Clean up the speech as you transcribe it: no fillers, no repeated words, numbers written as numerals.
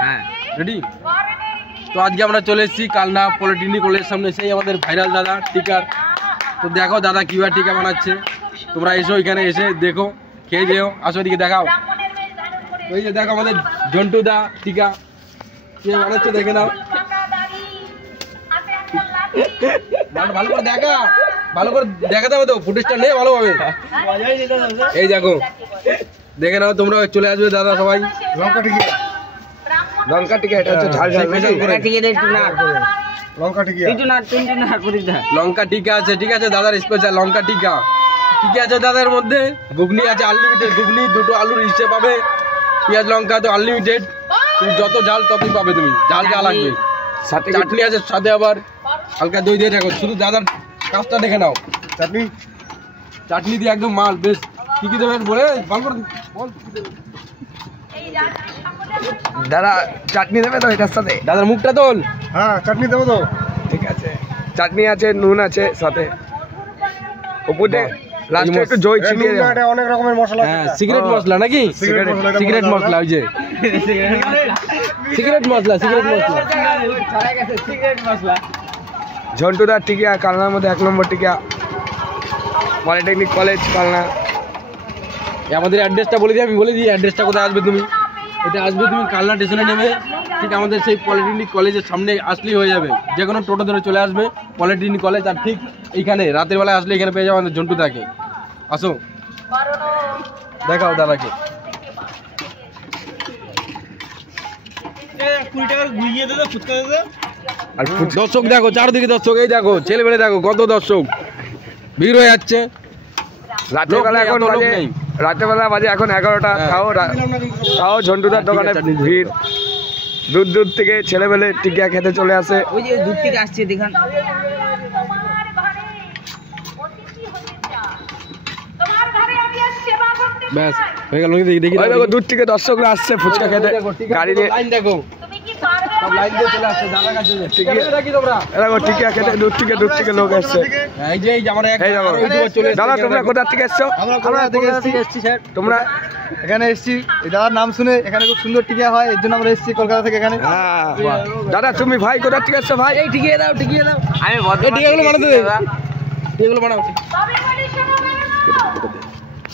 হ্যাঁ রেডি। তো আজকে আমরা চলে এসেছি কালনা পলিটেকনিক কলেজের সামনে, সেই আমাদের ভাইরাল দাদা টিকার। তো দেখো দাদা কিভাবে টিকা বানাচ্ছে, তোমরা এসো এখানে, এসে দেখো, খেয়ে যেও, আসো এদিকে দেখাও। ওই যে দেখো আমাদের জন্টু দা টিকা কে বানাচ্ছে, দেখে নাও। ভালো করে দেখা, ভালো করে দেখাতে হবে তো, ফুটেজটা নেই ভালোভাবে। এই দেখো, দেখে নাও তোমরা, চলে আসবে দাদা সবাই। লঙ্কা টিকা, লঙ্কা টিকা, এটা হচ্ছে ঝাল ঝাল লঙ্কা টিকা, লঙ্কা টিকা আছে, ঠিক আছে দাদার স্পেশাল লঙ্কা টিকা। কি কি আছে দাদার মধ্যে? ঘুগনি আছে আনলিমিটেড, ঘুগনি দুটো আলুর হিসেবে পাবে, পেঁয়াজ লঙ্কা তো আনলিমিটেড, তুমি যত ঝাল ততই পাবে, তুমি ঝাল যা লাগবে। সাথে চাটনি আছে, সাথে আবার হালকা দই দিয়ে রাখো। শুধু দাদার কাজটা দেখে নাও, চাটনি, চাটনি দিয়ে একদম মাল বেশ। কি কি দেবেন বলে ভালো করে বল। দাদা চাটনি দেবে তো এটার সাথে? দাদার মুখটা তোল। হ্যাঁ চাটনি দেবো তো, ঠিক আছে। চাটনি আছে, নুন আছে সাথে, উপরে লাস্টে একটু দই ছিটিয়ে দাও। এটা অনেক রকমের মশলা আছে। হ্যাঁ সিগারেট মশলা নাকি? সিগারেট মশলা, ওই যে সিগারেট মশলা, সিগারেট মশলা। ঝন্টুদার টিকা কালনার মধ্যে 1 নম্বর টিকা, পলিটেকনিক কলেজ কালনা। আমাদের অ্যাড্রেসটা বলে দিই, আমি বলে দিই অ্যাড্রেসটা কোথায় আসবে তুমি। এটা আসবে তুমি কালনা স্টেশনে নেমে, ঠিক আমাদের সেই পলিটেকনিক কলেজের সামনে আসলেই হয়ে যাবে। যে কোনো টোটো ধরে চলে আসবে পলিটেকনিক কলেজ, আর ঠিক এইখানে রাতের বেলায় আসলে এখানে পেয়ে যাবো আমাদের জন্টুদাকে। আসো দেখাও দাদাকে। দর্শক দেখো, চারদিকে দর্শক, এই দেখো ছেলেবেলে দেখো কত দর্শক, ভিড় হয়ে যাচ্ছে। রাতেরবেলা এখন বাজে, রাতেরবেলা বাজে এখন 11টা, তাও ঝন্টুদার দোকানে ভিড়। দূর দূর থেকে ছেলেবেলে টিকা খেতে চলে আসে। ওই যে দূর থেকে আসছে দেখেন। ব্যাস হয়ে গেল। দেখি দেখো দূর থেকে দর্শকরা আসছে ফুচকা খেতে, গাড়ি নিয়ে। দেখো লাইন দিয়ে চলে আসছে দাদার কাছে। দেখো টিকা খেতে দূর থেকে লোক আসছে। এই যে আমার দাদা তোমরা কোথা থেকে এসছো? আমরা এসেছি স্যার। তোমরা এখানে এসেছি, এই দাদার নাম শুনে এখানে খুব সুন্দর টিকা হয়, এর জন্য আমরা এসেছি কলকাতা থেকে এখানে। দাদা তুমি ভাই কোথা থেকে এসছো ভাই? এই টিকিয়ে দাও, টিকিয়ে দাও। আমি টিকাগুলো বানাতে দে, এগুলো বানাও।